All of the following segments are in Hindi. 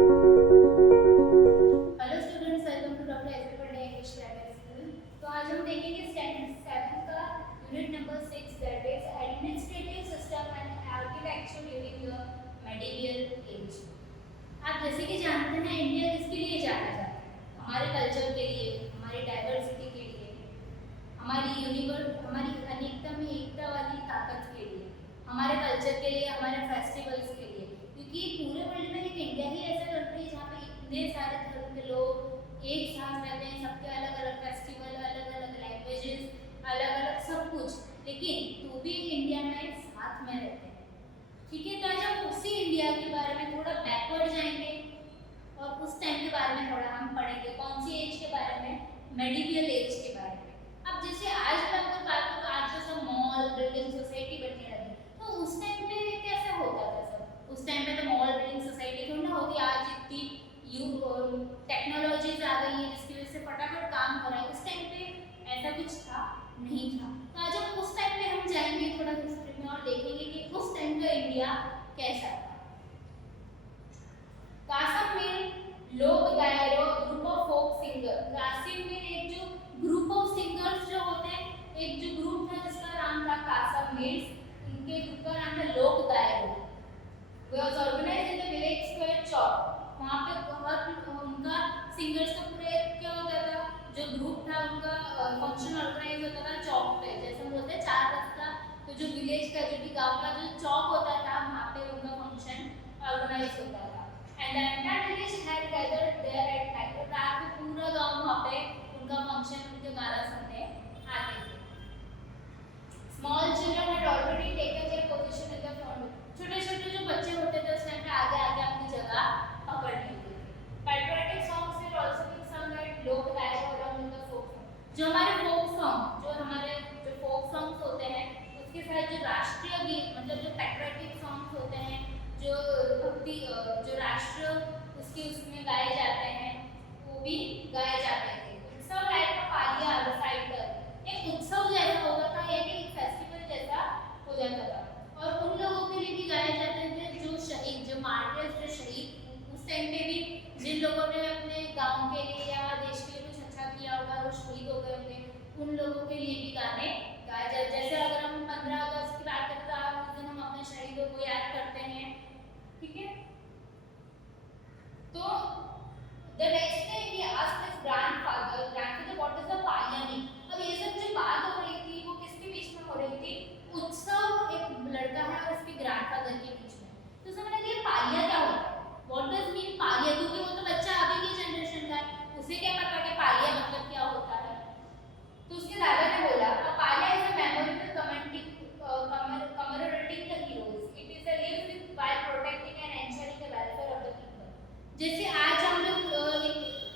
Hello students, welcome to doctor S Patel English private school. तो आज हम देखेंगे स्टैंडर्ड 7 का unit number 6 that is administrative system and architecture during the medieval age. आप जैसे कि जानते हैं इंडिया किसके लिए जाना जाता है? हमारे कल्चर के लिए, हमारी डाइवर्सिटी के लिए, हमारी अनेकता में एकता वाली ताकत के लिए, हमारे कल्चर के लिए, हमारे फेस्टिवल्स के लिए। क्योंकि पूरे वर्ल्ड में एक इंडिया ही ऐसा कंट्री है जहाँ पे इतने सारे धर्म के लोग एक साथ रहते हैं, सबके अलग अलग फेस्टिवल, अलग अलग लैंग्वेजेस, अलग अलग सब कुछ, लेकिन तो भी इंडिया में साथ में रहते हैं। ठीक है, तो आज हम उसी इंडिया के बारे में थोड़ा बैकवर्ड जाएंगे और उस टाइम के बारे में थोड़ा हम पढ़ेंगे। कौन सी एज के बारे में? मेडिवल एज के बारे में। अब जैसे आज मैं अगर बात करूँ, आज जो सब मॉल, बिल्डिंग, सोसाइटी बनने लगी, तो उस टाइम पे कैसे होता था सब? उस टाइम पे तो मॉल, बिल्डिंग, सोसाइटी थोड़ी ना होती। आज इतनी टेक्नोलॉजीज आ गई है जिसकी वजह से फटाफट काम हो रहा है। उस टाइम पे ऐसा कुछ था नहीं था। तो आज हम उस टाइम पे हम जाएंगे थोड़ा हिस्ट्री में और देखेंगे कि उस टाइम का इंडिया कैसा था। कासिम मीर लोक गायरों group of folk singer. Qasim Mir एक जो ग्रुप ऑफ सिंगर्स जो होते हैं, एक जो ग्रुप था जिसका नाम था कासिम मीर, इनके ग्रुप का नाम था लोक गायरों। was organized in the village square चौक। वहाँ पे बहुत उनका सिंगर्स का पूरे क्या होता था, जो ग्रुप था उनका फंक्शन ऑर्गेनाइज होता था चौक पे। जैसे हम बोलते हैं चार रास्ता, तो जो विलेज का, जो भी गांव का जो चौक होता था, वहाँ पे उनका फंक्शन ऑर्गेनाइज होता था। And the entire village had gathered there at night. तो रात में पूरा गांव वहाँ पे उनका फंक्शन, उनके गाना सुनने आते थे। Small children had already taken their position in the front. छोटे छोटे जो बच्चे होते थे उस टाइम पे आगे आगे अपनी जगह पकड़ ली थी। Patriotic songs were also being sung at लोक गायक along with the folk song. जो हमारे फोक सॉन्ग, जो हमारे जो फोक सॉन्ग्स होते हैं, उसके साथ जो राष्ट्रीय गीत, मतलब जो पैट्रियोटिक सॉन्ग्स होते हैं, जो भक्ति, जो राष्ट्र उसके उसमें गाए जाते हैं, वो भी गाए जाते थे। उत्सव लाइक पालिया रिसाइटल, एक उत्सव जैसा होता था, एक फेस्टिवल जैसा हो जाता था। और उन लोगों के लिए भी गाए जाते थे जो शहीद, जो मार्टियर्स, जो शहीद उस टाइम पे भी, जिन लोगों ने अपने गांव के लिए या देश के लिए कुछ अच्छा किया होगा, वो शहीद हो गए होंगे, उन लोगों के लिए भी गाने गाए जाते। जैसे अगर हम 15 अगस्त की बात करें तो उस दिन हम अपने शहीदों को याद करते हैं। ठीक है, तो the next day he asked his grandfather what is the paliya mean. अब ये सब जो बात हो रही थी वो किसके बीच में हो रही थी? उत्सव एक लड़का है और उसके ग्रैंडफादर के बीच में। तो समझ लगे पालिया क्या होता है, व्हाट डज मीन पालिया, क्योंकि वो तो बच्चा अभी की जनरेशन का है, उसे क्या पता कि पालिया मतलब क्या होता है। तो उसके दादा ने बोला paliya is a memorable commemorating the heroes, it is a live with while protecting and ensuring the welfare of the people. जैसे आज हम लोग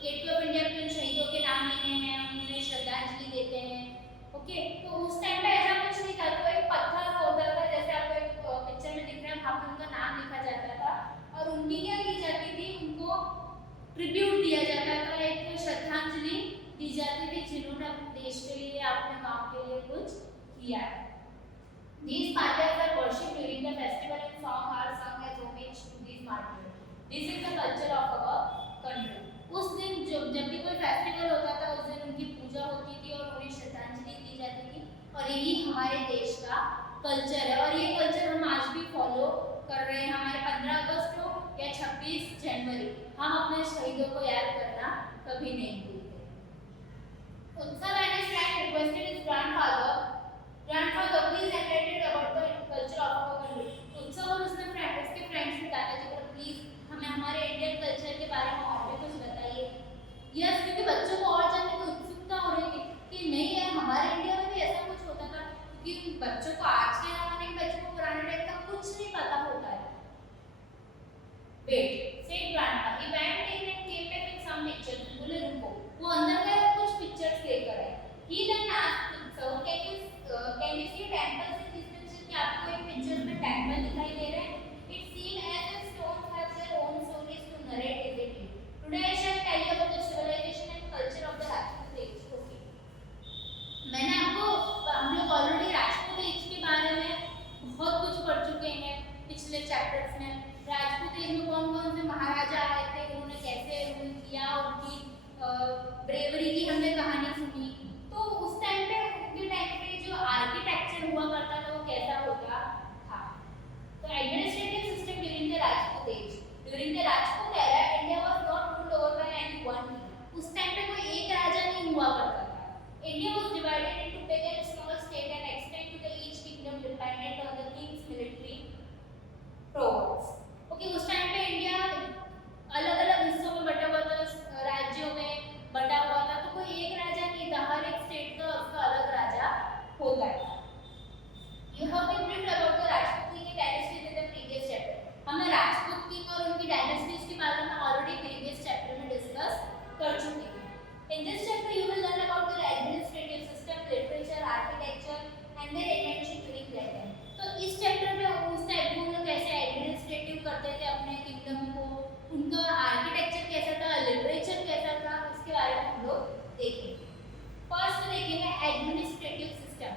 गेटवे ऑफ इंडिया पे शहीदों के नाम लेते हैं, उन्हें श्रद्धांजलि देते हैं। ओके, तो उस टाइम पे ऐसा कुछ नहीं था। तो एक पत्थर होता था, जैसे आपको एक पिक्चर में दिख रहा है, वहाँ पे उनका नाम लिखा जाता था और उनकी क्या की जाती थी, उनको ट्रिब्यूट दिया जाता था, एक श्रद्धांजलि दी जाती थी जिन्होंने अपने देश के लिए, अपने गांव के लिए कुछ किया है। These martyrs are worshipped during the festival and song are sung as homage to these martyrs. This is the culture of our country. उस दिन जब भी कोई फेस्टिवल होता था, उस दिन उनकी पूजा होती थी और उन्हें श्रद्धांजलि दी जाती थी। और यही हमारे देश का कल्चर है और ये कल्चर हम आज भी फॉलो कर रहे हैं। हमारे 15 अगस्त को या 26 जनवरी हम अपने शहीदों को याद करना कभी नहीं भूलते। Utsav and his friend requested his grandfather please enlighten about the culture of our country. Utsav और उसके फ्रेंड्स ने कहा कि प्लीज हमें हमारे इंडियन कल्चर के बारे में और भी कुछ बताइए। यस, क्योंकि बच्चों को और जानने की उत्सुकता हो रही थी कि नहीं यार, हमारे इंडिया में भी ऐसा कुछ होता था। क्योंकि बच्चों को, आज के जमाने के बच्चों को पुराने टाइम का कुछ नहीं पता होता है। Wait, said grandpa, he went in and came back with some pictures. बोले रुको, वो अंदर गए और कुछ पिक्चर्स लेकर आए। He then asked Utsav can you see temples in this picture, कि आपको एक पिक्चर में टेंपल दिखाई दे रहे हैं? It seem as if stones have their own stories to narrate vividly. Today I shall tell you about the civilization and culture of the Rajput age. Okay. मैंने आपको, हम लोग ऑलरेडी राजपूत एज के बारे में बहुत कुछ पढ़ चुके हैं पिछले चैप्टर्स में। में राजपूत एज में कौन कौन से महाराजा आए थे, उन्होंने कैसे रूल किया, उनकी ब्रेवरी की हमने कहानी सुनी। तो उस टाइम पे उनके टाइम पे जो आर्किटेक्चर हुआ करता था वो कैसा होता था। तो administrative system during the Rajput age, during the Rajput era India was not ruled over by any one king. उस टाइम पे कोई एक राजा नहीं हुआ करता था। India was divided into big and small state and extend to the each kingdom dependent on the king's military prowess. Okay, उस टाइम पे इंडिया अलग अलग हिस्सों में बटा हुआ था, राज्यों में बटा हुआ था, तो कोई एक राजा नहीं था, हर एक स्टेट का उसका अलग राजा होता था। You have been briefed about the Rajput king dynasties in the previous chapter. हमने राजपूत किंग और उनकी डायनेस्टीज के बारे में ऑलरेडी प्रीवियस चैप्टर में डिस्कस कर चुके हैं। In this chapter you will learn about their administrative system, literature, architecture and their invention during that time. तो इस चैप्टर में उस टाइम वो लोग कैसे एडमिनिस्ट्रेटिव करते थे अपने किंगडम को, उनका आर्किटेक्चर कैसा था, लिटरेचर कैसा था, उसके बारे में हम लोग देखेंगे। फर्स्ट देखेंगे एडमिनिस्ट्रेटिव सिस्टम।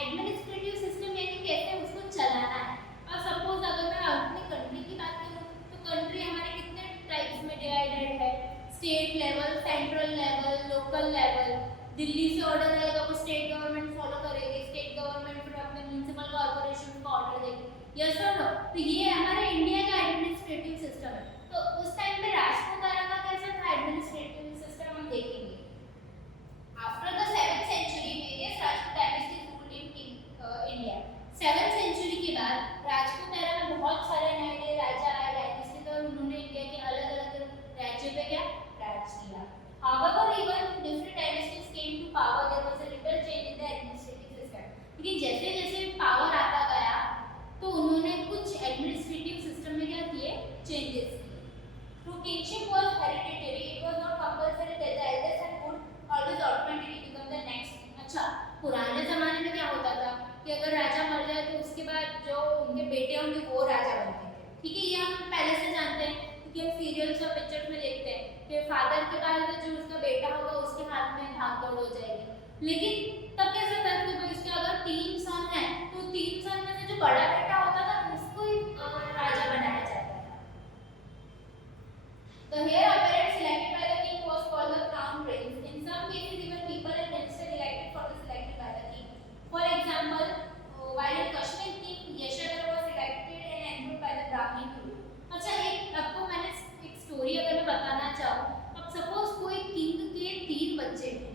एडमिनिस्ट्रेटिव सिस्टम यानी कैसे उसको चलाना है। और सपोज अगर मैं अपनी कंट्री की बात करूँ तो कंट्री हमारे कितने टाइप्स में डिवाइडेड है, state level, central level, local level. Delhi से ऑर्डर आएगा वो स्टेट गवर्नमेंट फॉलो करेगी, स्टेट गवर्नमेंट फिर अपने म्युनिसिपल कॉर्पोरेशन को ऑर्डर देगी, यस और नो। तो ये हमारे इंडिया का एडमिनिस्ट्रेटिव सिस्टम है। तो उस टाइम पे राजपूत एरा का कैसा था एडमिनिस्ट्रेटिव सिस्टम हम देखेंगे। After the 7th century various Rajput dynasties ruled in India। 7th century के बाद राजपूत एरा में बहुत सारे नए नए राजा आए, डायनेस्टी, और उन्होंने इंडिया के अलग अलग राज्यों पे क्या राज किया। However, even different dynasties came to power, there was a little change in the administrative system। लेकिन जैसे जैसे पावर आता गया तो उन्होंने कुछ एडमिनिस्ट्रेटिव सिस्टम में क्या किए, चेंजेस किए। तो kingship was hereditary, it was not compulsory that the eldest son would always automatically become the next king। अच्छा, पुराने जमाने में क्या होता था कि अगर राजा मर जाए तो उसके बाद जो उनके बेटे होंगे वो राजा बनते थे। ठीक है, ये हम पहले से जानते हैं कि हम सीरियल्स और पिक्चर्स में देखते हैं कि फादर के बाद जो उसका बेटा होगा उसके हाथ में भाग दौड़ हो जाएगी। लेकिन तब कैसे था कि भाई उसके अगर 3 सन है तो 3 सन में से जो बड़ा बेटा होता था उसको ही राजा बनाया जाता था। The heir apparent selected by the king was called the crown prince। In some cases even people and ministers elected for the selected by the king। For example, while in Kashmir king Yashodhara was elected and enthroned by the Brahmin rule। अच्छा, एक आपको मैंने एक स्टोरी अगर मैं बताना चाहूँ, अब सपोज कोई किंग के 3 बच्चे हैं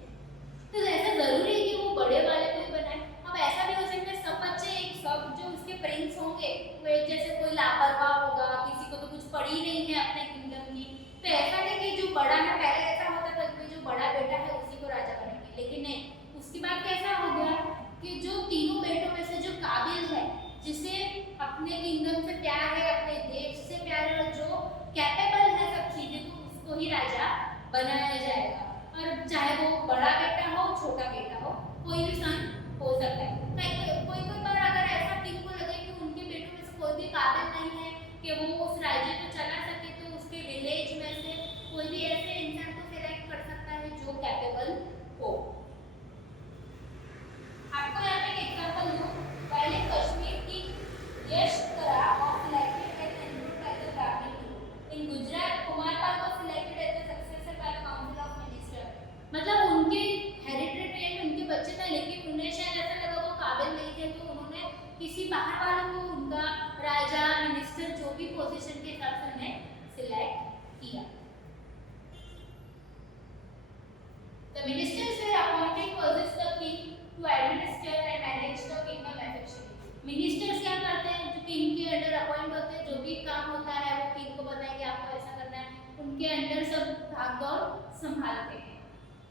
तो ऐसा जरूरी है कि वो बड़े वाले को ही बनाए। अब ऐसा भी हो सकता है सब बच्चे एक सब जो उसके प्रिंस होंगे वो एक जैसे कोई लापरवाह होगा, किसी को तो कुछ पड़ी नहीं है अपने किंगडम की, तो ऐसा नहीं कि जो बड़ा है, पहले ऐसा होता था कि जो बड़ा बेटा है उसी को राजा बनाएंगे, लेकिन नहीं, उसके बाद कैसा हो गया कि जो तीनों बेटों में से जो काबिल है, जिसे अपने किंगडम से प्यार है, अपने देश से प्यार है और जो कैपेबल है सब चीजें, तो उसको ही राजा बनाया जाएगा। और चाहे वो बड़ा बेटा हो, छोटा बेटा हो, कोई भी सन हो सकता है। कोई कोई बार अगर ऐसा किंग को लगे कि उनके बेटों में से कोई भी काबिल नहीं है कि वो उस राज्य को चला सके, तो उसके विलेज में से कोई भी ऐसे इंसान को सिलेक्ट कर सकता है जो कैपेबल हो। आपको यहाँ पे एक एग्जांपल दूं, while in Kashmir king Yashodhara was selected and enthroned by the Brahmin rule। In Gujarat Kumarpal was selected as the successor by the council of ministers। मतलब उनके हेरिडिटरी उनके बच्चे थे, लेकिन उन्हें शायद ऐसा लगा वो काबिल नहीं थे, तो उन्होंने किसी बाहर वाले को उनका राजा, मिनिस्टर, जो भी पोजीशन के हिसाब से उन्हें सिलेक्ट किया। The ministers were appointed to assist the king to administer and manage the kingdom effectively। Ministers क्या करते हैं, जो किंग के अंडर अपॉइंट होते हैं, जो भी काम होता है वो किंग को बताएंगे आपको ऐसा करना है, उनके अंडर सब भागदौड़ संभालते हैं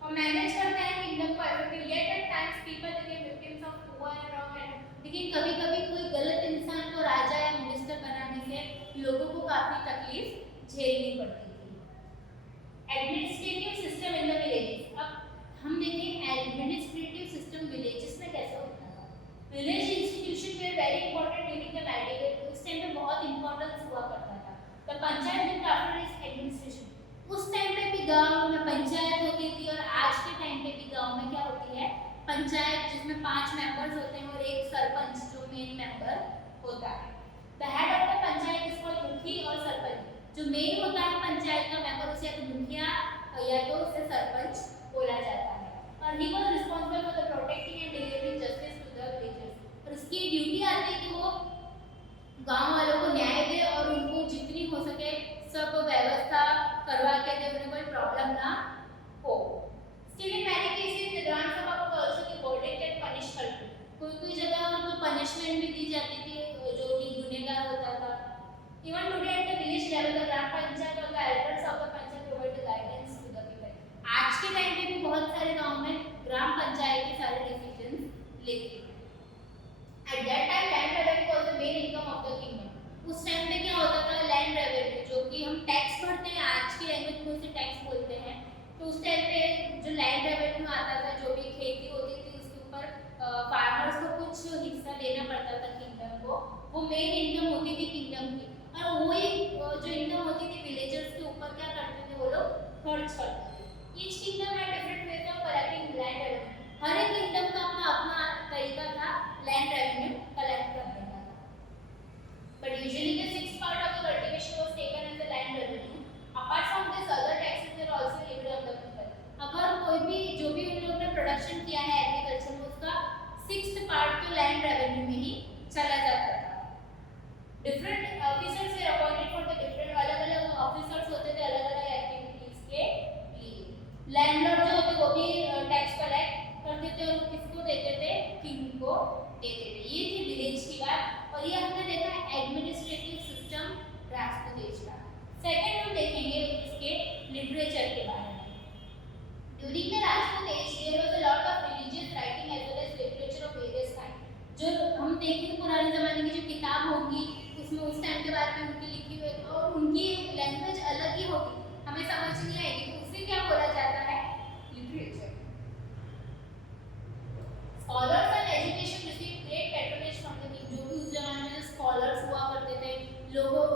और मैनेज करते हैं किंगडम को effectively. Yet at times people became victims of poor and wrong and लेकिन कभी-कभी कोई गलत इंसान को राजा या मिनिस्टर बनाने से लोगों को काफी तकलीफ झेलनी पड़ती थी। Administrative system in the villages. अब हम देखें एडमिनिस्ट्रेटिव सिस्टम विलेजेस में कैसे होता है। Village institution were very important during the medieval. उस टाइम पे बहुत इंपॉर्टेंस हुआ करता था। The panchayat with after is administration. उस टाइम पे भी गांव में पंचायत होती थी और आज के टाइम पे भी गांव में क्या होती है, पंचायत, जिसमें 5 मेंबर्स होते हैं और एक सरपंच जो मेन मेंबर होता है। The head of the panchayat is called मुखी और सरपंच। जो मेन होता है पंचायत का मेंबर उसे या तो मुखिया या तो उसे सरपंच बोला जाता है। और he was responsible for the protecting and delivering justice to the villagers. और उसकी ड्यूटी आती है कि वो गांव वालों को न्याय दे और उनको जितनी हो सके सब व्यवस्था करवा के दे, उन्हें कोई प्रॉब्लम ना हो। Still in many cases the gram sabha को also the verdict and punish करती। कोई जगह तो पनिशमेंट भी दी जाती थी जो कि गुनहगार होता था। Even today at the village level the gram panchayat और the elders of the panchayat provide the guidance to the people. आज के टाइम पे भी बहुत सारे गांव में ग्राम पंचायत के सारे डिसीजंस लेती है। At that time land revenue was the main income of the kingdom. उस टाइम पे क्या होता था, लैंड रेवेन्यू जो कि हम टैक्स भरते हैं, आज की लैंग्वेज में उसे टैक्स बोलते हैं। तो उस टाइम पे जो लैंड रेवेन्यू आता था, जो भी खेती होती थी उसके ऊपर फार्मर्स को कुछ हिस्सा देना पड़ता था किंगडम को। वो मेन इनकम होती थी किंगडम की। और वही जो इनकम होती थी विलेजर्स के ऊपर क्या करते थे वो लोग खर्च करते थे। Each kingdom had different ways of collecting land revenue. हर एक किंगडम का अपना अपना तरीका था लैंड रेवेन्यू कलेक्ट करने का। But usually the 6th part of the cultivation was taken as the land revenue. Apart from this, other taxes were also levied on the people. अगर कोई भी जो भी उन लोगों ने प्रोडक्शन किया है एग्रीकल्चर में, उसका 6th part तो लैंड रेवेन्यू में ही चला जाता था। Different officers way appointed for the different, अलग अलग ऑफिसर्स होते थे अलग अलग एक्टिविटीज के लिए। लैंडलॉर्ड जो होते वो भी टैक्स कलेक्ट करते थे और किसको देते थे, किंग को देते थे। ये थी विलेज की बात। और ये हमने देखा है एडमिनिस्ट्रेटिव सिस्टम राजपूत एज का। सेकंड हम देखेंगे इसके लिटरेचर के बारे में। During the Rajput age there was a lot of religious writing as well as literature of various kind. जो हम देखेंगे पुराने जमाने की जो किताब होगी उसमें उस टाइम के बारे में उनकी लिखी हुई और उनकी लैंग्वेज अलग ही होगी, हमें समझ नहीं आएगी। तो उसे क्या बोला जाता है, literature. Scholars and education received great patronage from the king. जो भी उस जमाने में स्कॉलर्स हुआ करते थे, लोगों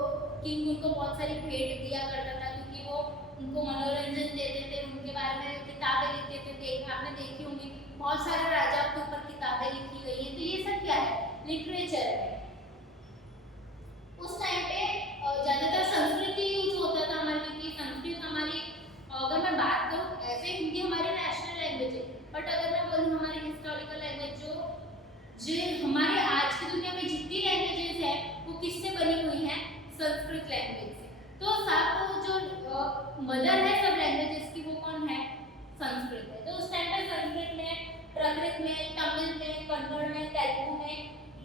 किंग उनको बहुत सारी भेंट दिया करता था क्योंकि वो उनको मनोरंजन देते थे, उनके बारे में किताबें लिखते थे। आपने देखी होंगी बहुत सारे राजाओं के ऊपर किताबें लिखी गई हैं। तो ये सब क्या है, लिटरेचर है। उस टाइम पे ज़्यादातर संस्कृत यूज होता था हमारे, क्योंकि संस्कृत हमारी, अगर मैं बात करूँ ऐसे हिंदी हमारी नेशनल लैंग्वेज है, बट अगर मैं बोलूँ हमारी हिस्टोरिकल लैंग्वेज जो हमारे आज की दुनिया में जितनी लैंग्वेजेस है वो किससे बनी हुई हैं, संस्कृत लैंग्वेज से। तो सब जो मदर है सब लैंग्वेजेस की वो कौन है, संस्कृत है। तो उस टाइम पे संस्कृत में, प्राकृत में, तमिल में, कन्नड़ में, तेलुगु में,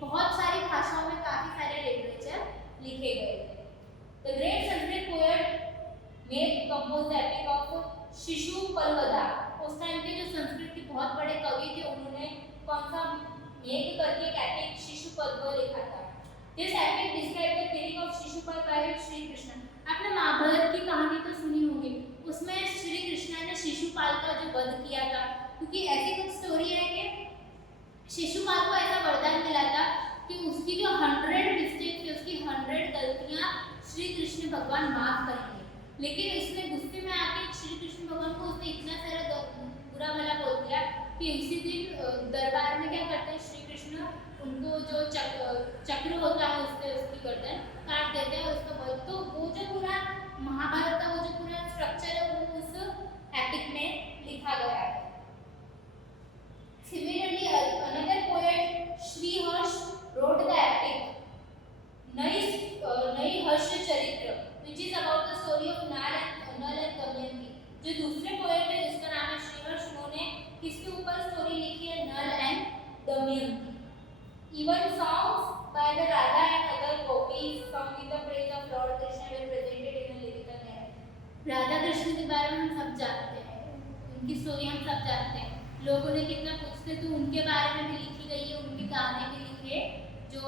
बहुत सारी भाषाओं में काफी सारे लिटरेचर लिखे गए थे। The great Sanskrit poet made compose the epic of Shishupalavadha. उस टाइम के जो संस्कृत के बहुत बड़े कवि थे उन्होंने कौन सा मेघ करके एक एपिक शिशुपाल लिखा था। This epic describe the killing of Shishupal by Shri Krishna. आपने महाभारत की कहानी तो सुनी होगी, उसमें श्री कृष्ण ने शिशुपाल का जो वध किया था, क्योंकि ऐसी कुछ स्टोरी है कि शिशुपाल को ऐसा वरदान मिला था कि उसकी जो 100 मिस्टेक थी, उसकी 100 गलतियां श्री कृष्ण भगवान माफ करेंगे। लेकिन उसने गुस्से में आके श्री कृष्ण भगवान को उसने इतना सारा बुरा भला बोल दिया कि उसी दिन दरबार में क्या करते हैं श्री कृष्ण, उनको जो चक्र होता है उससे उसकी गर्दन काट देते हैं और उसका वध। तो वो जो पूरा महाभारत का वो जो पूरा स्ट्रक्चर है वो उस एपिक में लिखा गया है। Similarly, another poet Sriharsh wrote the epic नई हर्ष चरित्र, which is about the story of Nal and Dमयंती। जो दूसरे पोएट है जिसका नाम है श्रीहर्ष, उन्होंने किसके ऊपर स्टोरी लिखी है, Nal and Damayanti. Even songs by the Radha and other gopis sung in the praise of Lord Krishna were presented in a lyrical manner. Radha Krishna के बारे में हम सब जानते हैं, उनकी स्टोरी हम सब जानते हैं। लोगों ने कितना पूछते तो उनके बारे में भी लिखी गई है, उनके गाने भी लिखे जो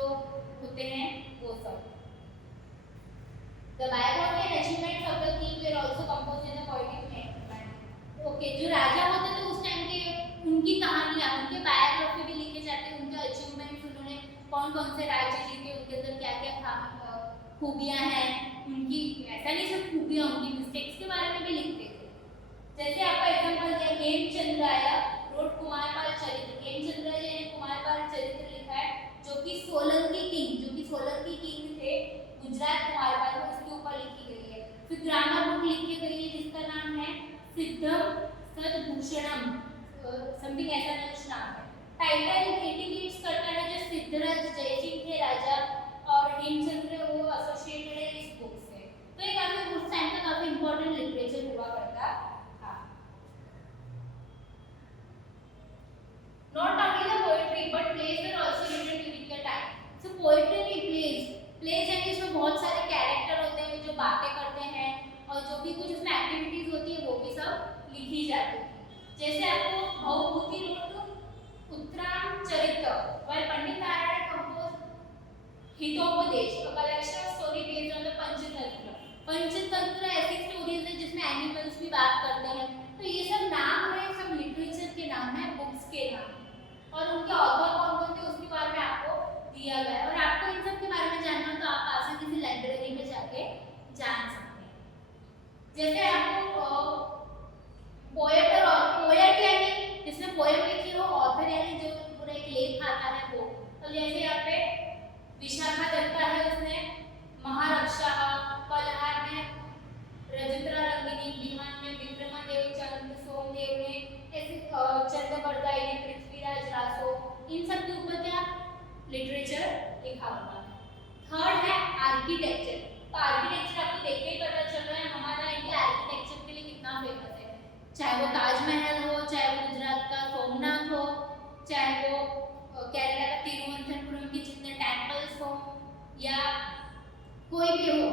होते हैं वो सब। The biography and achievements of the king were also composed in a poetic manner. Okay, जो राजा होते थे उस टाइम के उनकी कहानियाँ, उनके बायोग्राफी भी लिखे जाते हैं, उनके अचीवमेंट्स, उन्होंने कौन कौन से राज्य जीते, उनके अंदर क्या क्या खूबियाँ हैं उनकी। ऐसा नहीं सिर्फ खूबियाँ, उनकी मिस्टेक्स के बारे में भी लिखते थे। जैसे आपका एग्जाम्पल दिया हेमचंद्र राय रोड कुमारपाल चरित्र। हेमचंद्र राय ने कुमारपाल चरित्र लिखा है, जो कि सोलंकी किंग थे गुजरात हमारे पास उसके ऊपर लिखी गई है। फिर ग्रामर बुक लिखी गई है जिसका नाम है सिद्धम सदभूषणम, समथिंग ऐसा कुछ नाम है। टाइटल इंडिकेट्स करता है जो सिद्धराज जयसिंह थे राजा और हेमचंद्र वो एसोसिएटेड है इस बुक से। तो ये काफी उस टाइम का काफी इंपॉर्टेंट लिटरेचर हुआ करता था। Not only the poetry but plays were also written during the time. So poetry and plays यानी इसमें बहुत सारे कैरेक्टर होते हैं जो बातें करते हैं और जो भी कुछ उसमें एक्टिविटीज होती है वो भी सब लिखी जाती है। जैसे आपको Bhavabhuti wrote Uttararamacharita while Pandit Narayan composed Hitopadesha, a collection of story based on the Panchatantra. Panchatantra ऐसी स्टोरीज है जिसमें एनिमल्स भी बात करते हैं। तो ये सब नाम है, सब लिटरेचर के नाम है, बुक्स के नाम और उनके ऑथर कौन कौन थे उसके बारे में आपको दिया गया है। और आपको इन सब के बारे में जानना हो तो आप आसानी से लाइब्रेरी में जाके जान सकते हैं। जैसे आपको पोएट यानी जिसने पोएम लिखी हो, ऑथर यानी जो पूरा एक लेख आता है वो। तो जैसे यहाँ पे विशाखा दत्ता है, उसने महारक्षा, कलहार में रजत्रा रंगिनी, बिहान में विक्रमादेव चंद्र सोमदेव ने ऐसे चंद्रवर्दाई ने पृथ्वीराज रासो, इन सब के ऊपर क्या लिटरेचर लिखा हुआ है। थर्ड है आर्किटेक्चर। तो आर्किटेक्चर आपको देख के ही पता चल रहा है हमारा इंडिया आर्किटेक्चर के लिए कितना फेमस है। चाहे वो ताजमहल हो, चाहे वो गुजरात का सोमनाथ हो, चाहे वो केरला का तिरुवनंतपुरम के जितने टेम्पल्स हो या कोई भी हो,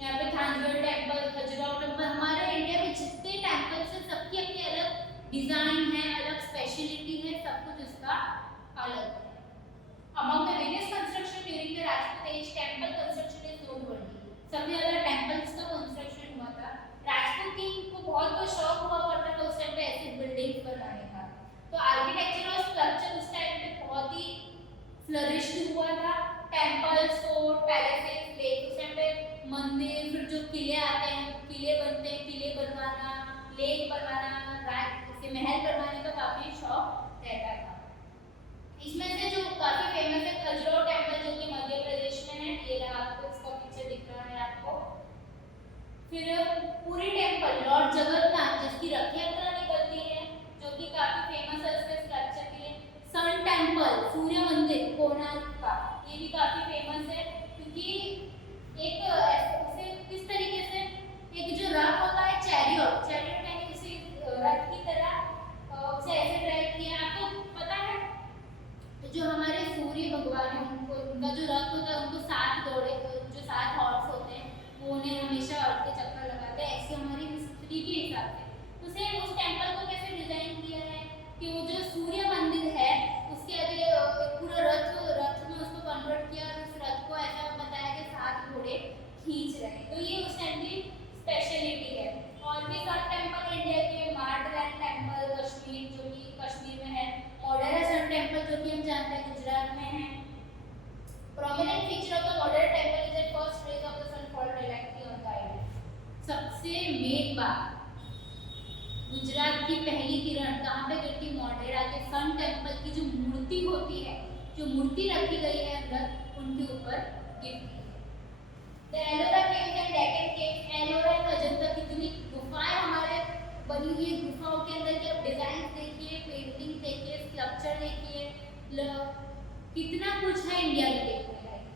यहाँ पे थांजौर टेम्पल, खजुराहो टेम्पल, हमारे इंडिया में जितने टेम्पल्स हैं सबकी अपनी अलग डिजाइन है, अलग स्पेशलिटी है, सब कुछ उसका अलग है। Among the various construction during the Rajput age, temple construction is noteworthy. सबसे ज्यादा टेम्पल्स का कंस्ट्रक्शन हुआ था। राजपूत किंग को बहुत शौक हुआ करता था उस टाइम पे ऐसे बिल्डिंग्स बनाने का। तो आर्किटेक्चर और स्ट्रक्चर उस टाइम पे बहुत ही फ्लरिश्ड हुआ था। टेम्पल्स, फोर्ट, पैलेसेस, लेक, उस टाइम पे मंदिर, फिर जो किले आते हैं, किले बनते हैं, किले बनवाना, लेक बनवाना, जैसे महल बनवाने का काफी शौक रहता था। इसमें से जो काफी फेमस है खजुराहो टेम्पल जो कि मध्य प्रदेश में है, ये रहा आपको इसका पिक्चर दिख रहा है आपको। फिर पुरी टेम्पल लॉर्ड जगन्नाथ जिसकी रथ यात्रा निकलती है जो कि काफी फेमस है इसके स्ट्रक्चर के लिए। सन टेम्पल सूर्य मंदिर कोणार्क का, ये भी काफी फेमस है क्योंकि एक ऐसे किस तरीके से एक जो रथ होता है चैरियट यानी किसी रथ की तरह उसे ऐसे ड्राइव किया। आपको पता है तो जो हमारे सूर्य भगवान है उनका जो रथ होता है उनको 7 घोड़े जो 7 हॉर्स होते हैं वो उन्हें हमेशा अर्थ के चक्कर लगाते हैं, ऐसे हमारी हिस्ट्री के हिसाब से। तो सेम उस टेम्पल को कैसे डिजाइन किया है कि वो जो सूर्य मंदिर है उसके आगे पूरा रथ में उसको कन्वर्ट किया और उस रथ को ऐसा बताया कि 7 घोड़े खींच रहे हैं। तो ये उस टाइम की स्पेशलिटी है। और भी सब टेम्पल इंडिया के मार्डलैंड टेम्पल कश्मीर जो कि कश्मीर में है, मोढेरा सन टेम्पल जो कि हम जानते हैं गुजरात में है। Prominent feature of the Modhera temple is that first rays of the sun fall directly on the island. सबसे मेन बात गुजरात की पहली किरण कहाँ पे गिरती? मोढेरा के सन टेम्पल की जो मूर्ति होती है, जो मूर्ति रखी गई है अंदर उनके ऊपर गिरती है। The Ellora Caves and Deccan Caves, Ellora और अजंता कितनी गुफाएं हमारे बनी हुई गुफाओं के अंदर के आप डिजाइन देखिए, पेंटिंग देखिए, स्कल्पचर देखिए, कितना कुछ है इंडिया में देखने लायक।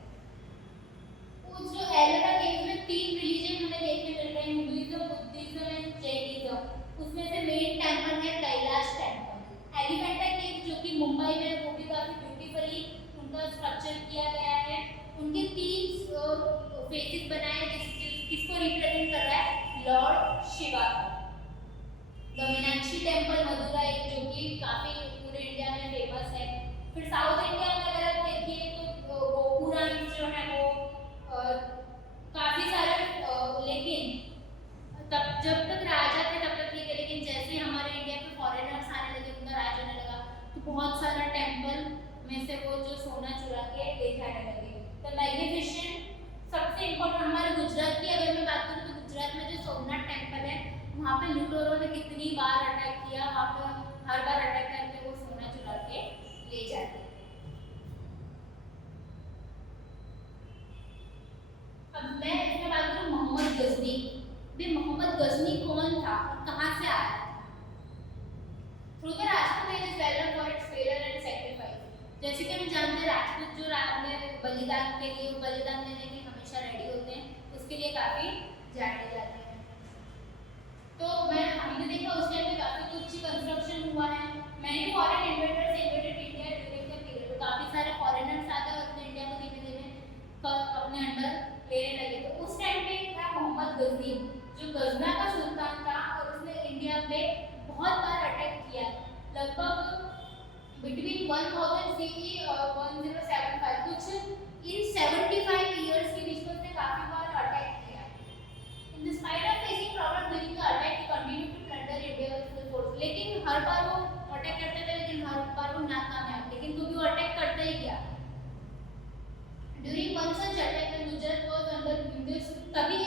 उस जो एलोरा केव्स में 3 रिलीजन हमें देखने मिल रहे हैं, हिंदुइज्म, बुद्धिज्म एंड जैनिज्म। उसमें से मेन टेम्पल है कैलाश टेम्पल। एलिफेंटा केव जो कि मुंबई में है वो भी काफी ब्यूटीफुली उनका स्ट्रक्चर किया गया है। उनके 3 फेसेस बनाए किसको रिप्रेजेंट कर रहा है? Lord Shiva. The Meenakshi temple Madurai जो कि काफी पूरे इंडिया में फेमस है। फिर साउथ इंडिया में अगर आप देखिए तो गोपुरम जो है वो काफी सारे लेकिन तब जब तक राजा थे तब तक ठीक है, लेकिन जैसे हमारे इंडिया में फॉरेनर्स आने लगे, उनका राज होने लगा तो बहुत सारा टेम्पल में से वो जो सोना चुरा के ले जाने लगे। तो मैग्निफिसेंट सबसे इम्पोर्टेंट हमारे गुजरात की अगर मैं बात करूँ तो गुजरात में जो सोमनाथ टेम्पल है वहाँ पे लुटेरों ने कितनी बार अटैक किया, वहाँ पे हर बार अटैक करके वो सोना चुरा के ले जाते हैं। मोहम्मद गजनी। वे मोहम्मद गजनी कौन था और कहाँ से आया था? Through the Rajput age is well known for its valor and sacrifice. जैसे कि हम जानते हैं राजपूत जो अपने बलिदान के लिए बलिदान देने के लिए हमेशा रेडी होते हैं, उसके लिए काफी जाने जाते हैं। तो हमने देखा उस टाइम पे काफी कुछ कंस्ट्रक्शन हुआ है। Many foreign invaders invaded India during the period. तो काफी सारे फॉरेनर्स आ गए और अपने इंडिया को धीमे धीमे अपने अंडर लेने लगे। तो उस टाइम पे था मोहम्मद गजनी जो गजना का सुल्तान था और उसने इंडिया पे बहुत बार अटैक किया। लगभग बिटवीन 1000 CE और 1075 कुछ इन 75 इयर्स के बीच में उसने काफी बार अटैक किया। In the spite of facing problem during the attack he continue to plunder India with full force. लेकिन हर बार वो अटैक करते थे, लेकिन हर बार वो नाकामयाब, लेकिन तो भी वो अटैक करते ही गया। During one such attack when Gujarat was under British, तभी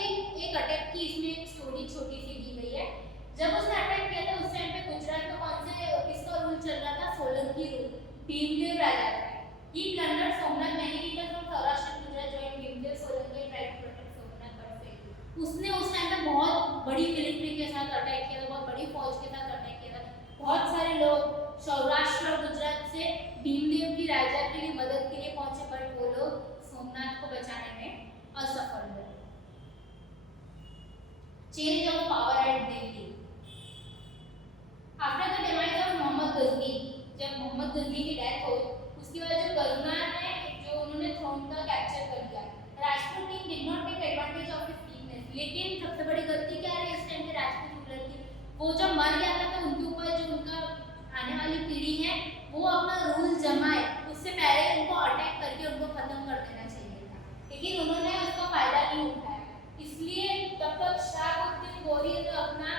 एक अटैक की इसमें एक स्टोरी छोटी सी दी गई है। जब उसने अटैक किया था उस टाइम पे गुजरात में कौन से किसका रूल चल रहा था? सोलंकी रूल, भीमदेव राजा का। He plundered Somnath, many people from Saurashtra Gujarat joined Bhimdev Solanki tried to protect Somnath but failed. उसने उस टाइम पे बहुत बड़ी मिलिट्री के साथ अटैक किया था, बहुत बड़ी फौज के साथ अटैक किया था। बहुत सारे लोग सौराष्ट्र और गुजरात से भीमदेव की राजा के लिए मदद के लिए पहुंचे, बट वो लोग सोमनाथ को बचाने में असफल हुए। Change of power at Delhi. After the demise of Mohammad Ghazni, जब मोहम्मद गजनी की डेथ हो उसके बाद जो गजना ने जो उन्होंने थ्रोन का कैप्चर कर लिया। Rajput king did not take advantage of his weakness. लेकिन सबसे बड़ी गलती क्या है इस टाइम पे राजपूत रूलर की? वो जब मर गया था तो उनके ऊपर जो उनका आने वाली पीढ़ी है वो अपना रूल जमाए, उससे पहले उनको अटैक करके उनको खत्म कर देना चाहिए था, लेकिन उन्होंने उसका फायदा नहीं उठाया। इसलिए तब तक शहाबुद्दीन गौरी ने अपना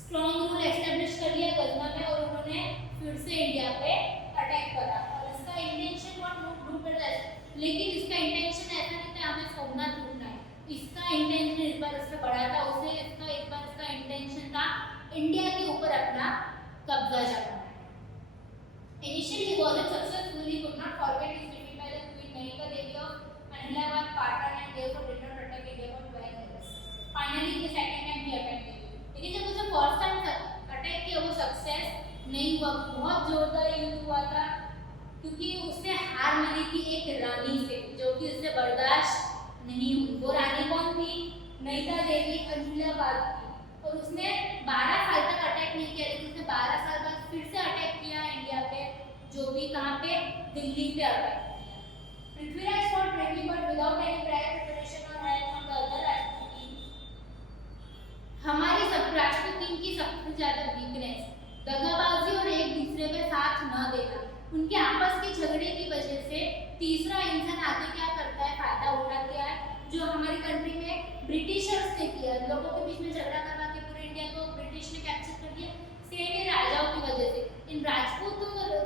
स्ट्रॉन्ग रूल एस्टेब्लिश कर लिया गजना में और उन्होंने फिर से इंडिया पे अटैक करा। और इसका इंटेंशन नॉट लूट कर, लेकिन इसका इंटेंशन ऐसा नहीं था हमें सोमनाथ लूटना है। इसका इंटेंशन इस बार उससे बड़ा था, उसे इसका एक बार इसका इंटेंशन था इंडिया के ऊपर अपना कब्जा जमाना। Initially he wasn't successful, he could not forget his defeat by the Queen Nanika Devi of Ahilabad, Patan and therefore did not attack India for 12 years. Finally the second time he attacked Delhi. लेकिन जब उसे फर्स्ट टाइम अटैक किया वो सक्सेस नहीं हुआ। बहुत जोरदार युद्ध हुआ था क्योंकि उससे हार मिली थी एक रानी से जो कि उससे बर्दाश्त नहीं हुई। वो रानी कौन थी? नैना देवी अहिल्याबाद की। और उसने 12 साल तक अटैक नहीं किया, लेकिन उसने 12 साल बाद फिर से अटैक किया इंडिया पे, जो भी कहाँ पे? दिल्ली पे अटैक किया। Prithviraj fought bravely but without any prior preparation और help from the other Rajput king. हमारी सब राजपूत किंग की सबसे ज्यादा वीकनेस दगाबाजी और एक दूसरे का साथ न देना। उनके आपस के झगड़े की वजह से तीसरा इंसान आके क्या करता है? फायदा उठाता है, जो हमारी कंट्री में ब्रिटिशर्स ने किया। लोगों के बीच में झगड़ा करवा के पूरे इंडिया को ब्रिटिश ने कैप्चर कर लिया। सेम ये राजाओं की वजह से, इन राजपूत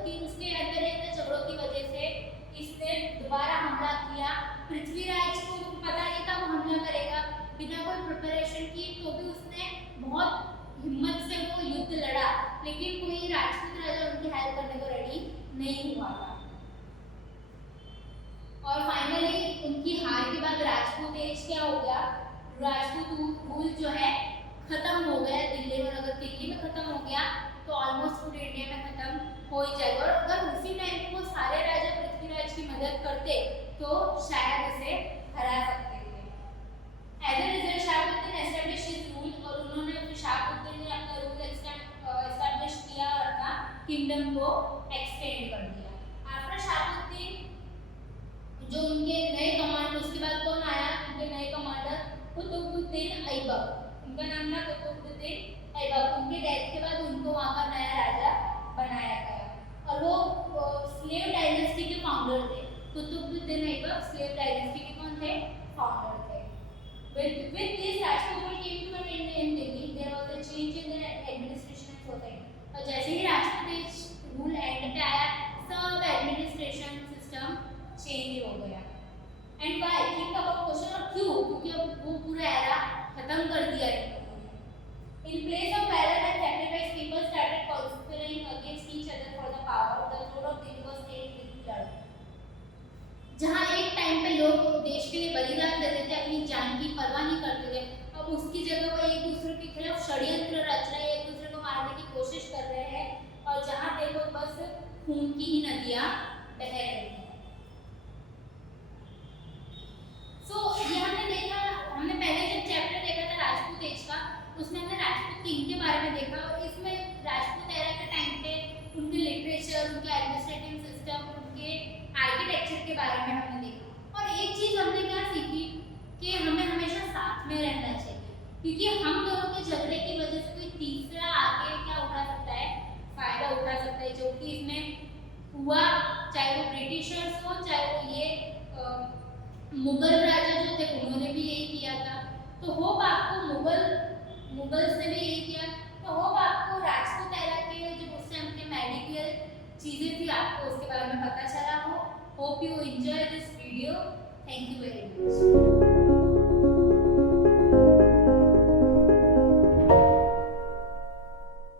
किंग्स के अंदर रहते झगड़ों की वजह से इसने दोबारा हमला किया। पृथ्वीराज को पता नहीं था वो हमला करेगा, बिना कोई प्रिपरेशन की, तो भी उसने बहुत हिम्मत से वो युद्ध लड़ा, लेकिन कोई राजपूत राजा उनकी हेल्प करने को रेडी नहीं हुआ था। और फाइनली उनकी हार के बाद राजपूत एज क्या हो गया? राजपूत रूल जो है खत्म हो गया दिल्ली में। अगर दिल्ली में खत्म हो गया तो ऑलमोस्ट पूरे इंडिया में खत्म हो ही जाएगा। और अगर उसी टाइम वो सारे राजा पृथ्वीराज की मदद करते तो शायद उसे हरा सकते थे। As a result Shahabuddin establish his rule, और उन्होंने शहाबुद्दीन ने अपना रूल एस्टैब्लिश किया और अपना किंगडम को एक्सटेंड कर दिया। आफ्टर शहाबुद्दीन जो उनके नए कमांडर, उसके बाद कौन आया? उनके नए कमांडर कुतुबुद्दीन ऐबक। उनका नाम था कुतुबुद्दीन ऐबक। उनके डेथ के बाद उनको वहाँ का नया राजा बनाया गया और वो स्लेव डायनेस्टी के फाउंडर थे। कुतुबुद्दीन ऐबक स्लेव डायनेस्टी के कौन थे? फाउंडर थे। With this Rajput rule came to an end in Delhi. There was a change in the administration and society. और जैसे ही राजपूत रूल एंड पे आया सब एडमिनिस्ट्रेशन सिस्टम चेंज हो गया। And why? Think about question और क्यों? क्योंकि अब वो पूरा एरा खत्म कर दिया है। In place of valor and sacrifice, people started conspiring against each other for the power. The throne of Delhi was stained with blood. जहाँ एक टाइम पे लोग देश के लिए बलिदान देते थे, अपनी जान की परवाह नहीं करते थे, मुगल्स ने भी यही किया। तो होप आपको राजपूत एरा के जो उस टाइम के मेडिकल चीजें थी आपको उसके बारे में पता चला हो। Hope you enjoy this video. Thank you very much.